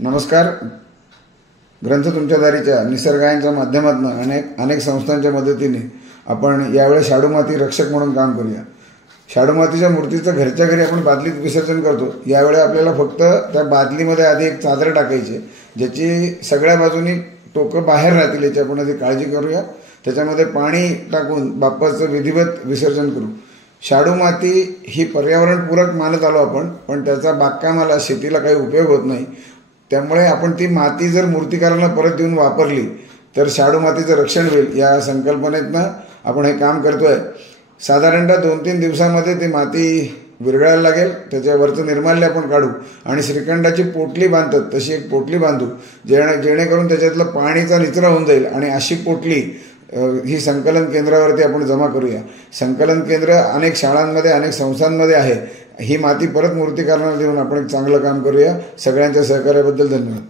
नमस्कार. ग्रंथ तुमच्या दारीच्या निसर्गायनच्या माध्यमातून अनेक संस्थांच्या मदतीने आपण यावेळी शाडू माती रक्षक म्हणून काम करूया. शाडू मातीच्या मूर्तीचं घरच्या घरी आपण बादलीत विसर्जन करतो. यावेळी आपल्याला फक्त त्या बादलीमध्ये आधी एक चादर टाकायची, ज्याची सगळ्या बाजूनी टोकं बाहेर राहतील याची आपण आधी काळजी करूया. त्याच्यामध्ये पाणी टाकून बाप्पाचं विधिवत विसर्जन करू. शाडू माती ही पर्यावरणपूरक मानत आलो आपण, पण त्याचा बागकामाला शेतीला काही उपयोग होत नाही. त्यामुळे आपण ती माती जर मूर्तिकारांना परत देऊन वापरली तर शाडू मातीचं रक्षण होईल. या संकल्पनेतनं आपण हे काम करतोय. साधारणतः 2-3 दिवसामध्ये ती माती विरघळायला लागेल. त्याच्यावरचं निर्माल्य आपण काढू आणि श्रीखंडाची पोटली बांधतात तशी एक पोटली बांधू, जेणेकरून त्याच्यातलं पाणीचा निचरा होऊन जाईल. आणि अशी पोटली ही संकलन केंद्रावरती आपण जमा करूया. संकलन केंद्र अनेक शाळांमध्ये अनेक संस्थांमध्ये आहे. ही माती परत मूर्तिकारांना देऊन आपण एक चांगलं काम करूया. सगळ्यांच्या सहकार्याबद्दल धन्यवाद.